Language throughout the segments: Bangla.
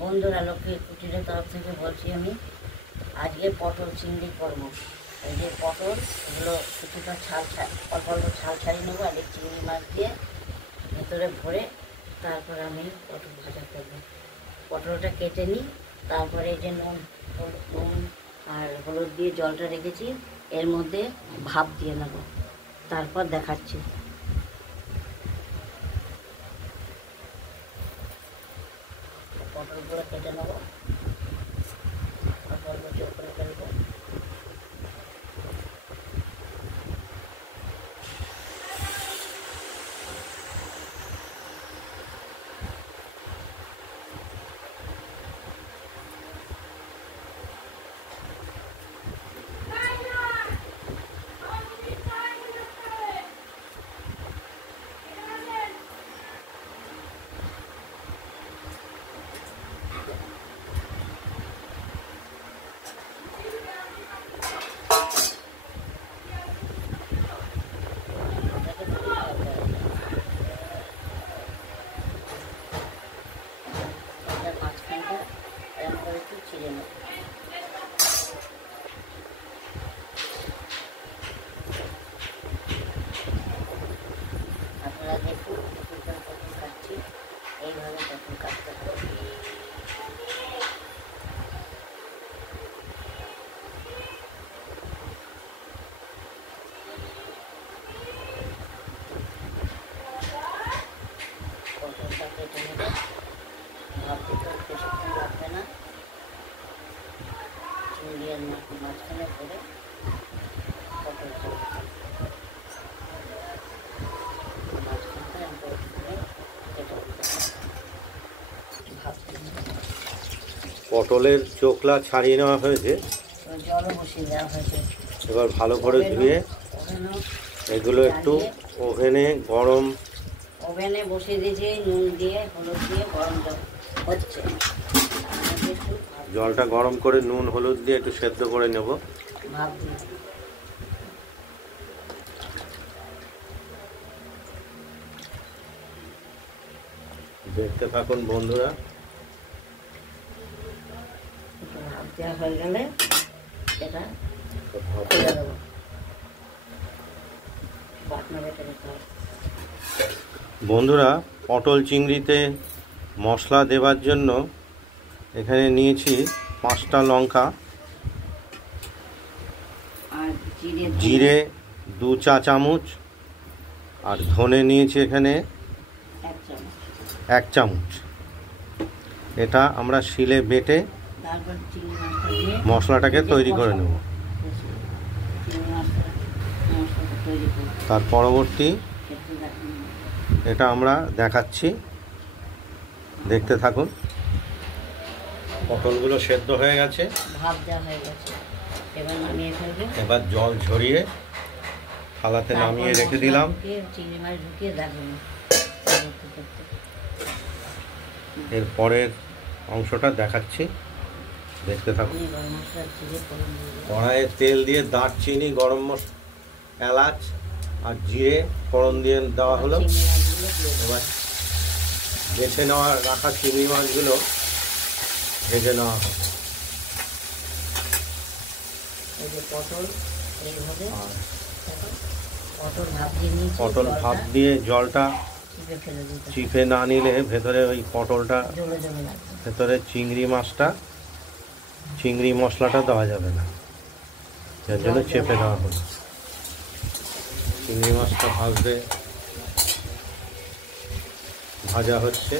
বন্ধুরা, লক্ষ্মী কুটিরের তরফ থেকে বলছি আমি। আজকে পটল চিংড়ি করবো। এই যে পটল, এগুলো কিছুটা অল্প অল্প ছাল ছাড়িয়ে নেবো। আর এই চিংড়ি মাছ দিয়ে ভেতরে ভরে তারপরে আমি পটল ভাজা করবো। পটলটা কেটে নিই, তারপরে এই যে নুন আর হলুদ দিয়ে জলটা রেখেছি, এর মধ্যে ভাপ দিয়ে নেব, তারপর দেখাচ্ছি। পটলগুলো কেটে নেবো, অল্প অল্প চোখ করে ফেলবো। আপনারা দেখুন পটল কাটছি, এইভাবে পটল কাটতে হবে। পটলটা কেটে নেবে, ভাব দিতে বেশিক্ষণ লাগবে না। চিংড়ি আর মাঝখানে করে পটল পটলের চোখলা ছাড়িয়ে নেওয়া হয়েছে, জলও বসিয়ে দেওয়া হয়েছে। এবার ভালো করে ধুয়ে এগুলো একটু ওভেনে বসিয়ে দিয়েছি, নুন দিয়ে হলুদ দিয়ে গরম জল হচ্ছে। জলটা গরম করে নুন হলুদ দিয়ে একটু সেদ্ধ করে নেব। ভাপ দিয়ে দেখতে থাকুন বন্ধুরা। ভাপ দেওয়া হয়ে গেলে এটা খুলে দেবো, বাটনা বেটে দিতে হবে। বন্ধুরা, পটল চিংড়িতে মশলা দেওয়ার জন্য এখানে নিয়েছি 5টা লঙ্কা, আর জিরে 2 চা চামচ, আর ধনে নিয়েছি এখানে 1 চামচ। এটা আমরা শিলে বেটে মশলাটাকে তৈরি করে নেব। তার পরবর্তী এটা আমরা দেখাচ্ছি, দেখতে থাকুন। পটলগুলো সেদ্ধ হয়ে গেছে, ভাপ দেওয়া হয়ে গেছে, এবার নামিয়ে ফেলবে। এবার জল ঝরিয়ে থালাতে নামিয়ে রেখে দিলাম। চিংড়ি মাছ ঢুকিয়ে দেখুন। এর পরের অংশটা দেখাচ্ছি, দেখতে থাকুন। কড়াইয়ে তেল দিয়ে দারচিনি, গরম মশলা, এলাচ আর জিরে ফোড়ন দিয়ে দেওয়া হলো। এবার বেছে নেওয়া রাখা চিংড়ি মাছগুলো ভেজে নেওয়া হবে। পটল ভাপ দিয়ে জলটা চিপে না নিলে ভেতরে ওই পটলটা, ভেতরে চিংড়ি মাছটা, চিংড়ি মশলাটা দেওয়া যাবে না, যার জন্য চেপে দেওয়া হলো। চিংড়ি মাছটা ভাজা হচ্ছে।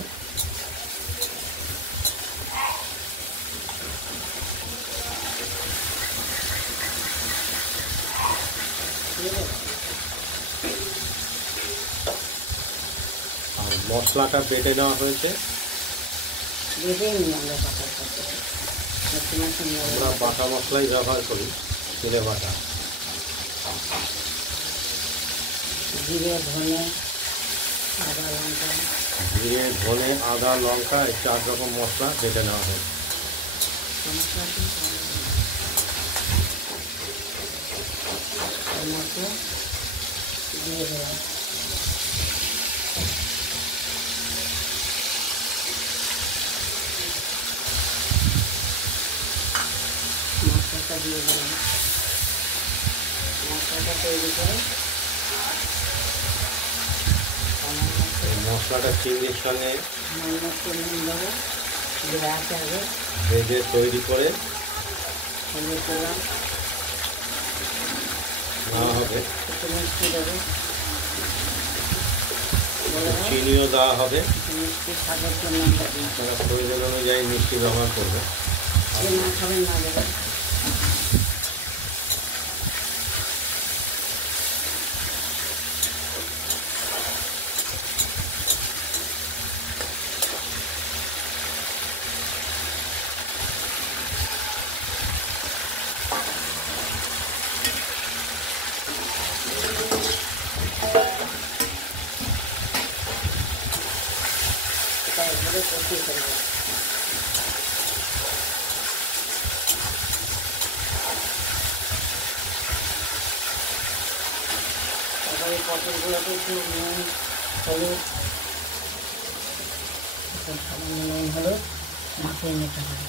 আর মশলাটা বেটে নেওয়া হয়েছে। আমরা বাটা মশলাই ব্যবহার করি, চিড়ে বাটা। জিরে ধনে আদা লঙ্কা, জিরে ধনে আদা লঙ্কা, এই 4 রকম মশলা বেটে নেওয়া হয়েছে। দিয়ে দেওয়া। মশলাটা দিয়ে দিলাম। মশলাটা তৈরি করে মশলাটা চিংড়ির সঙ্গে দেবো, যেটা আছে আগে ভেজে তৈরি করে করলাম। নেওয়া হবে। একটু মিষ্টি দেবো, চিনিও দেওয়া হবে। মিষ্টি স্বাদের জন্য আপনারা প্রয়োজন অনুযায়ী মিষ্টি ব্যবহার করবে। না খাবেন না দেবেন। একবারে কষিয়ে ফেলবো। তারপরে পটলগুলোকে একটু নুন হলুদ মাখিয়ে নিতে হবে।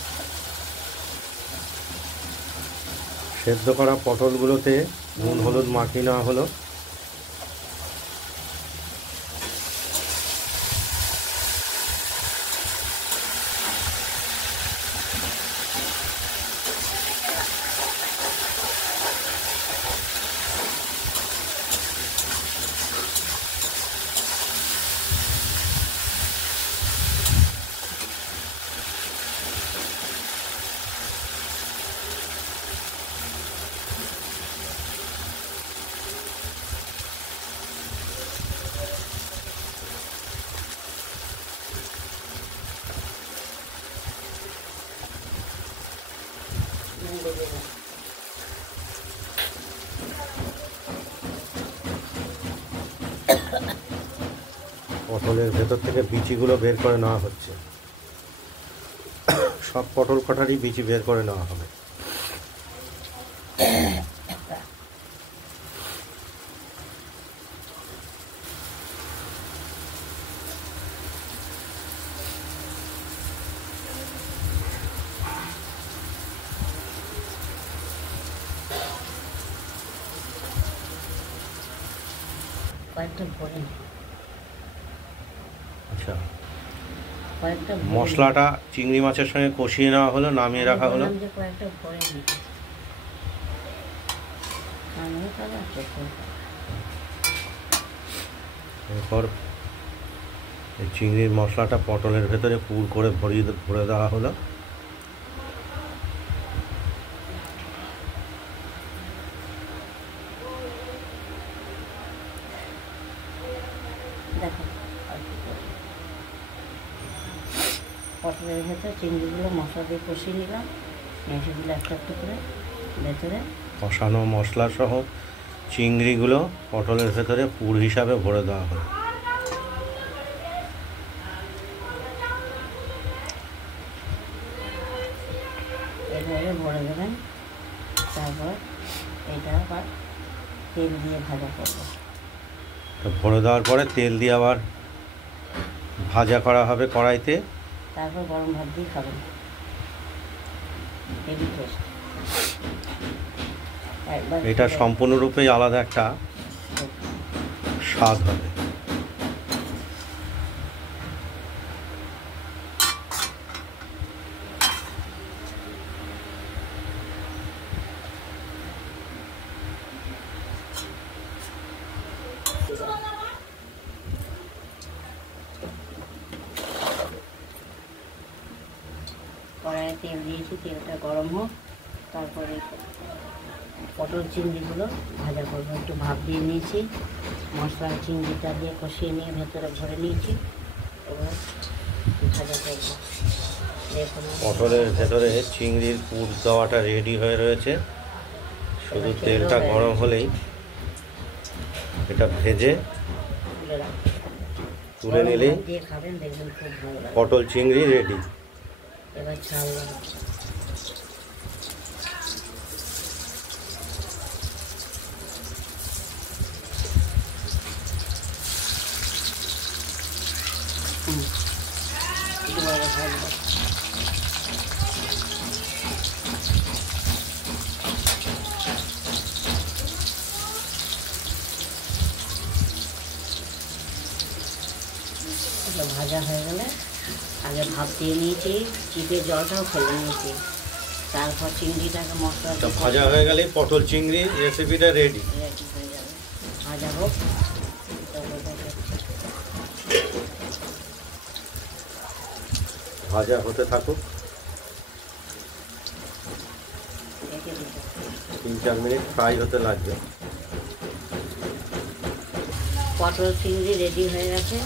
সেদ্ধ করা পটলগুলোতে নুন হলুদ মাখিয়ে নেওয়া হলো। পটলের ভেতর থেকে বিচিগুলো বের করে নেওয়া হচ্ছে। সব পটল কটারই বিচি বের করে নেওয়া হবে। আচ্ছা, মশলাটা চিংড়ি মাছের সঙ্গে কষিয়ে নেওয়া হলো, নামিয়ে রাখা হলো। এরপর এই চিংড়ির মশলাটা পটলের ভেতরে পুর করে ভরে দেওয়া হলো। পটলের ভেতরে চিংড়িগুলো মশলা দিয়ে কষিয়ে নিলাম, সেগুলো একটা একটু করে ভেতরে কষানো মশলা সহ চিংড়িগুলো পটলের ভেতরে পুর হিসাবে ভরে দেওয়া হলো। এভাবে ভরে দেবেন। তারপর এটা আবার তেল দিয়ে ভাজা করবো। ভরে দেওয়ার পরে তেল দিয়ে আবার ভাজা করা হবে কড়াইতে। তারপর গরম ভাত দিয়ে খাবেন, হেভি টেস্ট। এটা সম্পূর্ণরূপেই আলাদা একটা স্বাদ হবে। কড়াইয়ে তেল দিয়েছি, তেলটা গরম হোক। তারপরে পটল চিংড়িগুলো ভাজা করবো। একটু ভাপ দিয়ে নিয়েছি, মশলা চিংড়িটা দিয়ে কষিয়ে নিয়ে ভেতরে ভরে নিয়েছি। এবার ভাজা করবো। দেখুন পটলের ভেতরে চিংড়ির পুর দেওয়াটা রেডি হয়ে রয়েছে। শুধু তেলটা গরম হলেই এটা ভেজে তুলে নিলেই দিয়ে খাবেন, দেখবেন খুব ভালো লাগে। পটল চিংড়ি রেডি। এবার ছাল আগে ভাপ দিয়ে নিয়েছি, চিপে জলটাও ফেলে নিয়েছি। তারপর চিংড়িটাকে মশলা ভাজা হয়ে গেলে পটল চিংড়ি রেসিপিটা রেডি হয়ে যাবে। ভাজা হোক, ভাজা হতে থাকুক, 3-4 মিনিট ফ্রাই হতে লাগবে। পটল চিংড়ি রেডি হয়ে গেছে,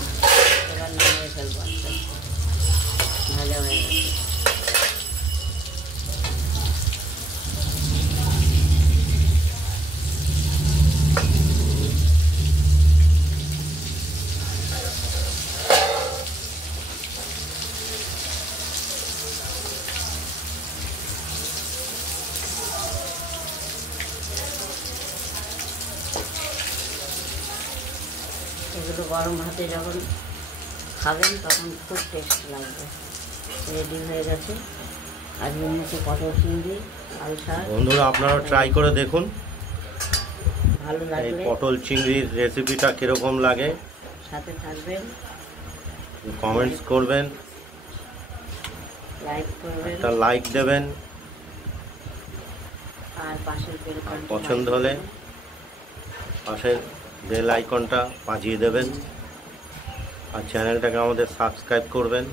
এবার নামিয়ে ফেলবো। আস্তে আস্তে ভাজা হয়ে গেছে। এগুলো গরম ভাতে যখন খাবেন তখন খুব টেস্ট লাগবে। রেডি হয়ে গেছে আজকের মতো পটল চিংড়ি আলু শাক। বন্ধুরা আপনারাও ট্রাই করে দেখুন ভালো এই লাগলে পটল চিংড়ির রেসিপিটা কীরকম লাগে, সাথে থাকবেন, কমেন্টস করবেন, লাইক করবেন, একটা লাইক দেবেন, আর পাশের বেল আর পছন্দ হলে পাশের বেল আইকনটা বাজিয়ে দেবেন, আর চ্যানেলটাকে আমাদের সাবস্ক্রাইব করবেন।